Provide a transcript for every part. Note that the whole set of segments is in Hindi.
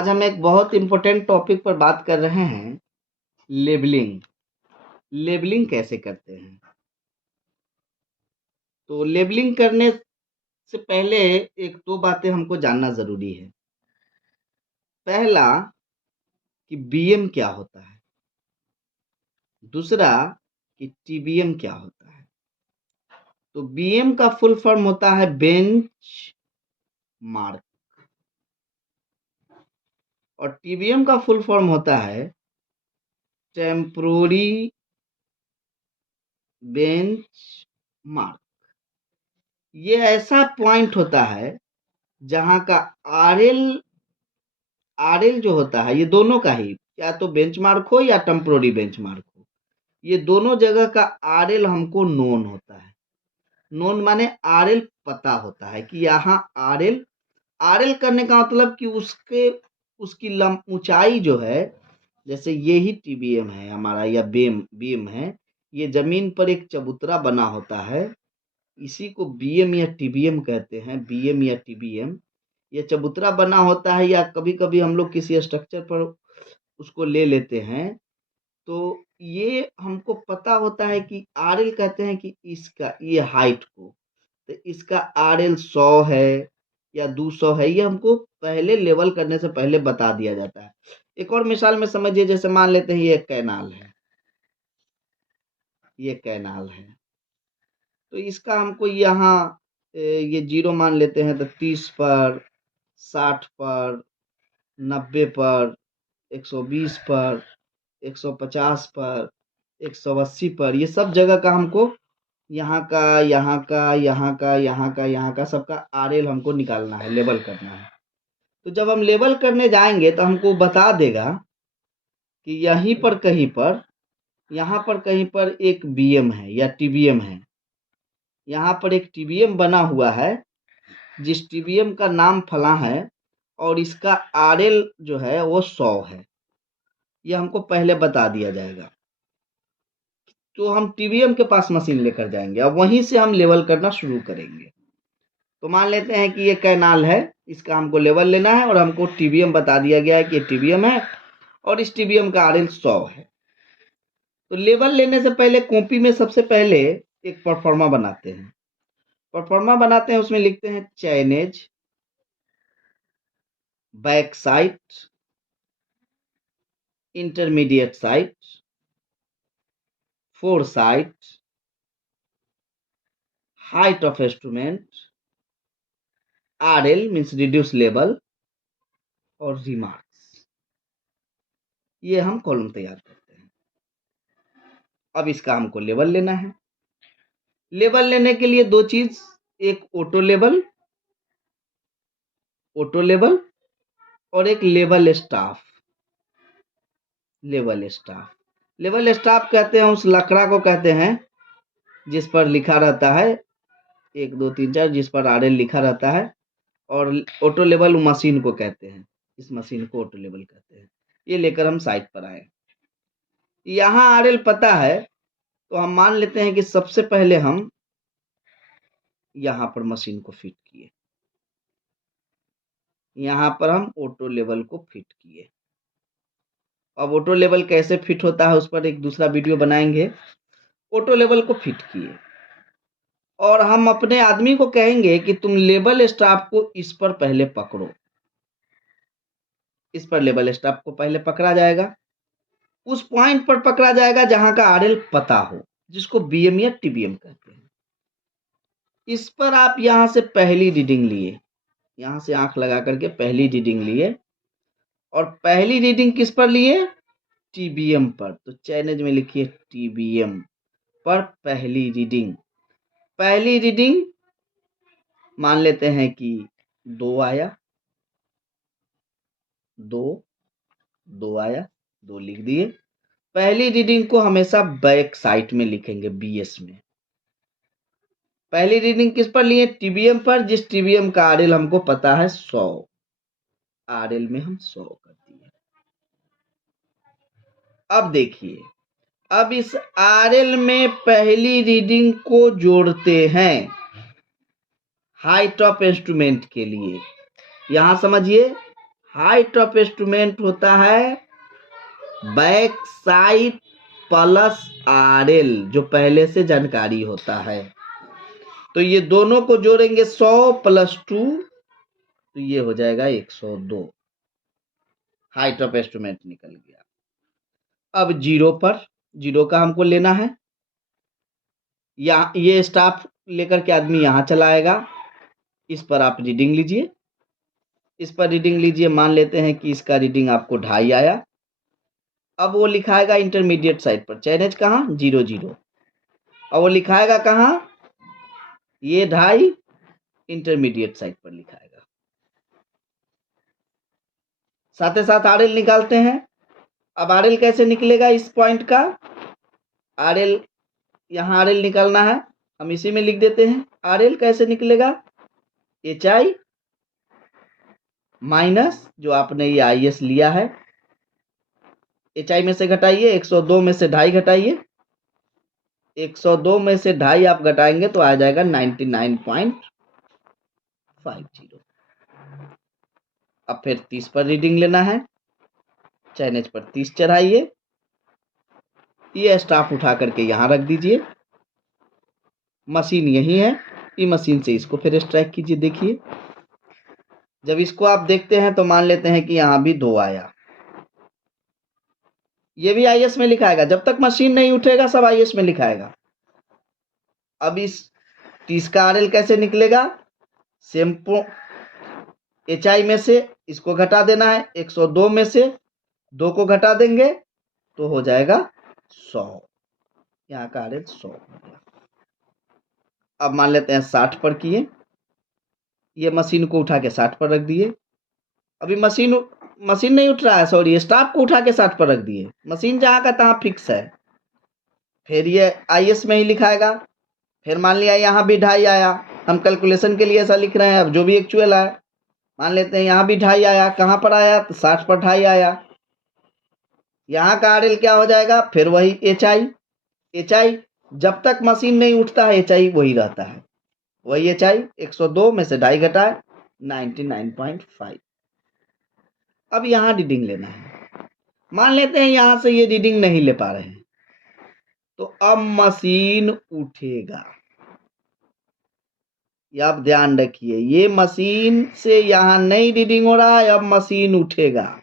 आज हम एक बहुत इम्पोर्टेंट टॉपिक पर बात कर रहे हैं, लेबलिंग। लेबलिंग कैसे करते हैं? तो लेबलिंग करने से पहले एक दो बातें हमको जानना ज़रूरी है। पहला कि बीएम क्या होता है? दूसरा कि टीबीएम क्या होता है? तो बीएम का फुल फॉर्म होता है बेंच मार्क और टीबीएम का फुल फॉर्म होता है टेम्पोररी बेंच मार्क। ये ऐसा पॉइंट होता है जहाँ का आरएल जो होता है, ये दोनों का ही, या तो बेंचमार्क हो या टेम्पोररी बेंचमार्क हो, ये दोनों जगह का आरएल हमको नोन होता है। नोन माने आरएल पता होता है कि यहाँ आरएल आरएल करने का मतलब कि उसकी ऊंचाई जो है, जैसे ये ही टीबीएम है हमारा या बीएम है, ये जमीन पर एक चबूतरा बना होता है, इसी को बीएम या टीबीएम कहते हैं। बीएम या टीबीएम ये चबूतरा बना होता है, या कभी-कभी हम लोग किसी स्ट्रक्चर पर उसको ले लेते हैं, तो ये हमको पता होता है कि आरएल कहते हैं कि इसका ये हाइट को, तो इसका आरएल 100 है या 200 है, ये हमको पहले लेवल करने से पहले बता दिया जाता है। एक और मिसाल में समझिए, जैसे मान लेते हैं ये कैनाल है, ये कैनाल है, तो इसका हमको यहाँ ये 0 मान लेते हैं, तो 30 पर, 60 पर, 90 पर, 120 पर, 150 पर, 180 पर, ये सब जगह का हमको यहाँ का, यहाँ का, यहाँ का, यहाँ का, यहाँ का सबका आरएल हमको निकालना है, लेबल करना है। तो जब हम लेबल करने जाएंगे तो हमको बता देगा कि यहीं पर कहीं पर, यहाँ पर कहीं पर एक बीएम है या टीबीएम है, यहाँ पर एक टीबीएम बना हुआ है, जिस टीबीएम का नाम फला है और इसका आरएल जो है वो 100 है, ये हमको पहले बता दिया जाएगा। तो हम टीबीएम के पास मशीन लेकर जाएंगे और वहीं से हम लेवल करना शुरू करेंगे। तो मान लेते हैं कि ये कैनाल है, इसका हमको लेवल लेना है और हमको टीबीएम बता दिया गया है कि ये टीबीएम है और इस टीबीएम का आरएल 100 है। तो लेवल लेने से पहले कॉपी में सबसे पहले एक परफॉर्मा बनाते हैं। परफॉर्मा बनाते हैं, उसमें लिखते हैं चैनेज, back site, intermediate sight, four site, height of instrument, RL means reduce level और रिमार्क्स। ये हम कॉलम तैयार करते हैं। अब इसका हमको लेवल लेना है। लेवल लेने के लिए दो चीज, एक ऑटो लेवल और एक लेवल स्टाफ। लेवल स्टाफ कहते हैं उस लकड़ा को कहते हैं जिस पर लिखा रहता है 1 2 3 4, जिस पर आरएल लिखा रहता है, और ऑटो लेवल मशीन को कहते हैं, इस मशीन को ऑटो लेवल कहते हैं। ये लेकर हम साइट पर आए, यहाँ आरएल पता है, तो हम मान लेते हैं कि सबसे पहले हम यहाँ पर मशीन को फिट किए, यहाँ पर हम ऑटो लेवल को फिट किए। अब ऑटो लेवल कैसे फिट होता है उस पर एक दूसरा वीडियो बनाएंगे। ऑटो लेवल को फिट किए और हम अपने आदमी को कहेंगे कि तुम लेवल स्टाफ को इस पर पहले पकड़ो। इस पर लेवल स्टाफ को पहले पकड़ा जाएगा, उस पॉइंट पर पकड़ा जाएगा जहां का आरएल पता हो, जिसको बीएम या टीबीएम कहते हैं। इस पर आप यहां से पहली रीडिंग लिए, यहां से आंख लगा करके पहली रीडिंग लिए, और पहली रीडिंग किस पर लिए? टीबीएम पर। तो चैनेज में लिखिए टीबीएम पर पहली रीडिंग। पहली रीडिंग मान लेते हैं कि 2 आया, 2 आया, 2 लिख दिए। पहली रीडिंग को हमेशा बैक साइड में लिखेंगे, बीएस में। पहली रीडिंग किस पर लिए? टीबीएम पर, जिस टीबीएम का आरएल हमको पता है 100। आरएल में हम 100 कर दिए। अब देखिए, अब इस आरएल में पहली रीडिंग को जोड़ते हैं हाइट ऑफ इंस्ट्रूमेंट के लिए। यहां समझिए, हाइट ऑफ इंस्ट्रूमेंट होता है बैक साइड प्लस RL, जो पहले से जानकारी होता है। तो ये दोनों को जोड़ेंगे 100 + 2, तो ये हो जाएगा 102। हाइट ऑफ इंस्ट्रूमेंट निकल गया। अब जीरो पर, जीरो का हमको लेना है। ये स्टाफ लेकर के आदमी यहाँ चला आएगा। इस पर आप रीडिंग लीजिए, इस पर रीडिंग लीजिए। मान लेते हैं कि इसका रीडिंग आपको 2.5 आया। अब वो लिखाएगा इंटरमीडिएट साइड पर, चैनेज कहाँ 0 0। अब वो लिखाएगा कहाँ, ये 2.5 इंटरमीडिएट साइड पर लिखाएगा। साथ ही साथ RL निकालते हैं। अब RL कैसे निकलेगा इस पॉइंट का, RL यहाँ RL निकालना है, हम इसी में लिख देते हैं। RL कैसे निकलेगा, HI माइनस जो आपने ये IS लिया है, HI में से घटाइए, 102 में से 2.5 घटाइए, 102 में से 2.5 आप घटाएंगे तो आ जाएगा 99.50। अब फिर 30 पर रीडिंग लेना है, चैनेज पर 30 चढ़ाइए, ये स्टाफ उठा करके यहाँ रख दीजिए। मशीन यही है, ये मशीन से इसको फिर स्ट्राइक कीजिए। देखिए जब इसको आप देखते हैं तो मान लेते हैं कि यहाँ भी 2 आया, ये भी IS में लिखाएगा। जब तक मशीन नहीं उठेगा सब IS में लिखाएगा। अब इस 30 का RL कैसे निकलेगा, सेम HI में से इसको घटा देना है, 102 में से 2 को घटा देंगे तो हो जाएगा 100। यहाँ का RL 100 हो गया। अब मान लेते हैं 60 पर किए, ये मशीन को उठा के 60 पर रख दिए। अभी मशीन नहीं उठ रहा है, सॉरी, स्टाफ को उठा के 60 पर रख दिए। मशीन जहाँ का तहाँ फिक्स है। फिर ये IS में ही लिखाएगा। फिर मान लिया यहाँ भी 2.5 आया, हम कैलकुलेशन के लिए ऐसा लिख रहे हैं। अब जो भी एक्चुअल आया, मान लेते हैं यहाँ भी 2.5 आया। कहाँ पर आया, तो 60 पर 2.5 आया। यहाँ का RL क्या हो जाएगा, फिर वही HI जब तक मशीन नहीं उठता है HI वही रहता है, वही HI 102 में से 2.5 घटाए 99.5। अब यहाँ रीडिंग लेना है। मान लेते हैं यहाँ से ये रीडिंग नहीं ले पा रहे हैं, तो अब मशीन उठेगा। ये आप ध्यान रखिए, ये मशीन से यहाँ नहीं रीडिंग हो रहा है, अब मशीन उठेगा।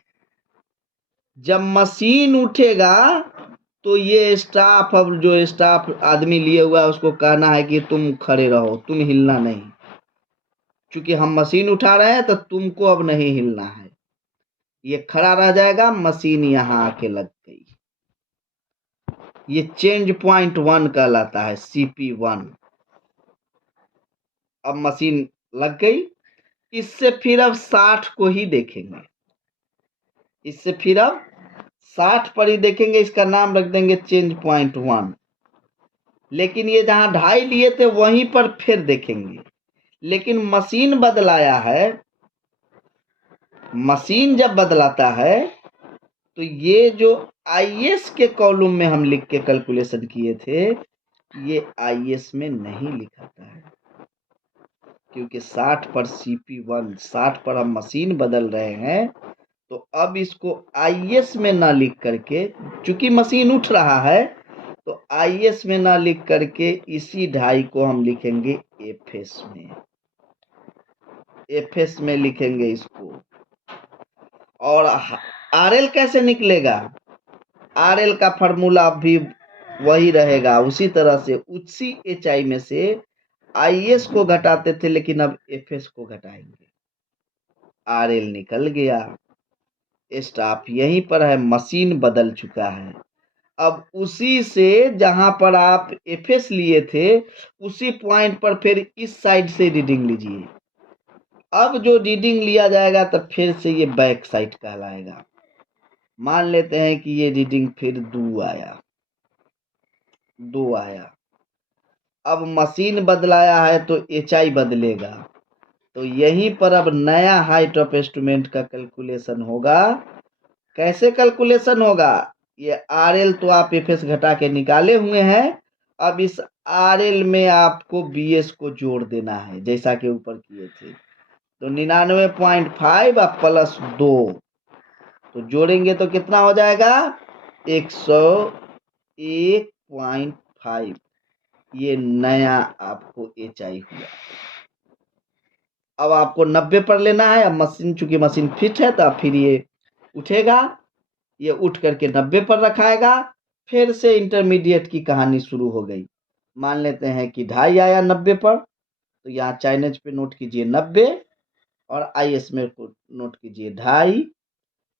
जब मशीन उठेगा तो ये स्टाफ, अब जो स्टाफ आदमी लिए हुआ है उसको कहना है कि तुम खड़े रहो, तुम हिलना नहीं। क्योंकि हम मशीन उठा रहे हैं तो तुमको अब नहीं हिलना है। ये खड़ा रह जाएगा, मशीन यहाँ आके लग गई। ये चेंज पॉइंट 1 कहलाता है, CP1। अब मशीन लग गई। इससे फिर अब 60 को ही देखेंगे, इससे फिर अब 60 पर ही देखेंगे। इसका नाम रख देंगे चेंज पॉइंट 1। लेकिन ये जहां 2.5 लिए थे वहीं पर फिर देखेंगे। लेकिन मशीन बदलाया है, मशीन जब बदलाता है तो ये जो IS के कॉलम में हम लिख के कैलकुलेशन किए थे, ये IS में नहीं लिखाता है। क्योंकि 60 पर CP1, 60 पर हम मशीन बदल रहे हैं, तो अब इसको IS में ना लिख करके, चूंकि मशीन उठ रहा है तो IS में ना लिख करके इसी 2.5 को हम लिखेंगे FS में, FS में लिखेंगे इसको। और RL कैसे निकलेगा, RL का फार्मूला भी वही रहेगा, उसी तरह से उसी HI में से IS को घटाते थे, लेकिन अब FS को घटाएंगे। RL निकल गया, स्टाफ यहीं पर है, मशीन बदल चुका है। अब उसी से जहां पर आप FS लिए थे उसी पॉइंट पर फिर इस साइड से रीडिंग लीजिए। अब जो रीडिंग लिया जाएगा तो फिर से ये बैक साइड कहलाएगा। मान लेते हैं कि ये रीडिंग फिर 2 आया, 2 आया। अब मशीन बदलाया है तो HI बदलेगा, तो यहीं पर अब नया हाइट ऑफ इंस्ट्रूमेंट का कैलकुलेशन होगा। कैसे कैलकुलेशन होगा, ये RL तो आप FS घटा के निकाले हुए हैं। अब इस RL में आपको BS को जोड़ देना है, जैसा कि ऊपर किए थे। तो 99.5 और प्लस 2 तो जोड़ेंगे तो कितना हो जाएगा 101.5। ये नया आपको एचआई हुआ। अब आपको 90 पर लेना है। अब मशीन चूंकि मशीन फिट है तो फिर ये उठेगा, ये उठ करके 90 पर रखाएगा। फिर से इंटरमीडिएट की कहानी शुरू हो गई। मान लेते हैं कि 2.5 आया 90 पर, तो यहाँ चाइनीज पे नोट कीजिए 90 और आईएस में नोट कीजिए 2.5।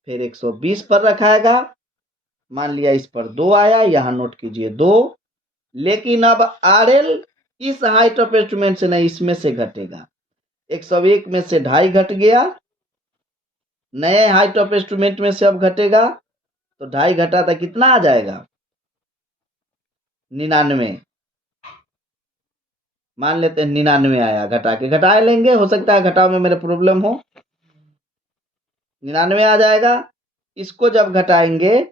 फिर 120 पर रखाएगा। मान लिया इस पर 2 आया, यहाँ नोट कीजिए 2। लेकिन अब आरएल इस हाइट ऑफ इंस्ट्रूमेंट से नहीं, इसमें से घटेगा। 101 में से 2.5 घट गया, नए हाइट ऑफ इंस्ट्रूमेंट में से अब घटेगा, तो 2.5 घटा था कितना आ जाएगा 99। मान लेते हैं 99 आया, घटा के घटा लेंगे, हो सकता है घटाव में मेरे प्रॉब्लम हो। 99 आ जाएगा। इसको जब घटाएंगे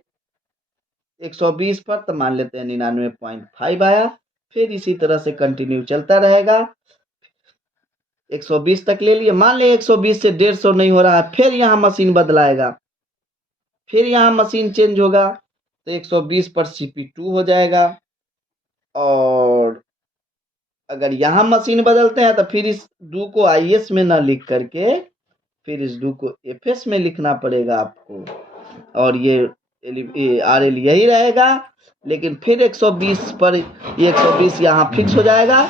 120 पर तो मान लेते हैं 99.5 आया। फिर इसी तरह से कंटिन्यू चलता रहेगा। 120 तक ले लिए, मान लें 120 से 150 नहीं हो रहा है, फिर यहाँ मशीन बदलाएगा, फिर यहाँ मशीन चेंज होगा, तो 120 पर CP2 हो जाएगा। और अगर यहाँ मशीन बदलते हैं तो फिर इस डू को IS में ना लिख करके फिर इस डू को FS में लिखना पड़ेगा आपको। और ये RL यही रहेगा, लेकिन फिर 120 पर ये 120 यहाँ फिक्स हो जाएगा।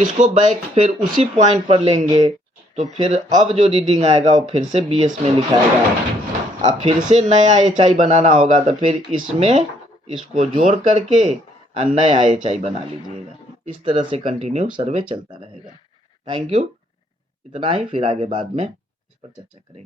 इसको बैक फिर उसी पॉइंट पर लेंगे, तो फिर अब जो रीडिंग आएगा वो फिर से BS में लिखाएगा। अब फिर से नया HI बनाना होगा, तो फिर इसमें इसको जोड़ करके नया HI बना लीजिएगा। इस तरह से कंटिन्यू सर्वे चलता रहेगा। Thank you. इतना ही, फिर आगे बाद में इस पर चर्चा करेंगे।